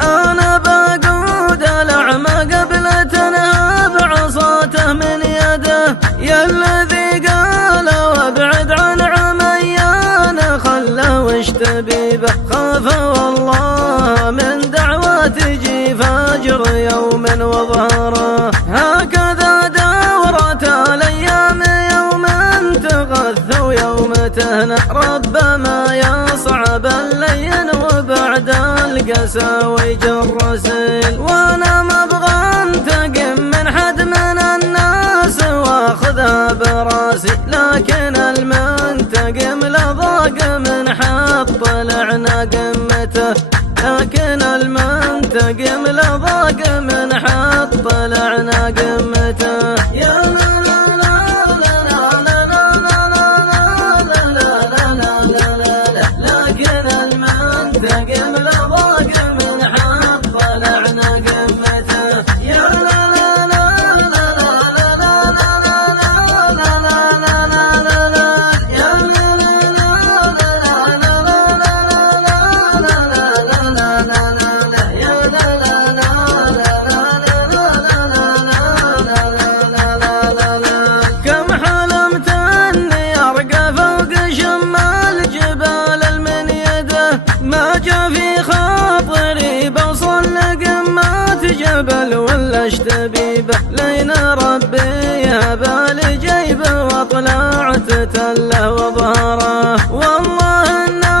أنا بقود الأعمى قبل تنهب عصاته من يده، يا الذي قال وابعد عن عميان خله واشتبيبه، خاف والله من دعوة تجي فجر يوم وظهره، هكذا دورة الأيام يوم تغث ويوم تهنى، ربما يصعب اللين وبعد القساوي جر سيل، وانا مبغى انتقم من حد من الناس واخذها براسي، لكن المنتقم لضاق من حد طلعنا قمته، لكن المنتقم لضاق من حد طلعنا قمته. يا لكن المنتقم لضاق من حد طلعنا قمته. يا كم حلمت اني ارقى فوق شمال جبال المنيده، ما جا في خاطري بوصل لقمات جبل ولا اشتبيبه، لين ربي هبالي جيبه وطلعت تله وظهره، والله انا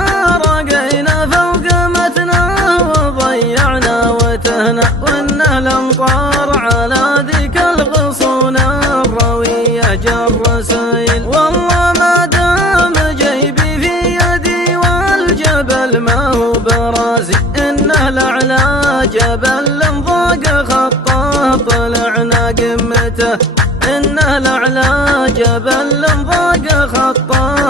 رقينا فوق متنا وضيعنا وتهنا، وان الامطار على ذيك الغصون الرويه جر سيل، والله ما دام جيبي في يدي والجبل ما هو براسي، انه لعلى جبل ضاق خطه طلعنا قمته، انه لعلى جبل ضاق خطه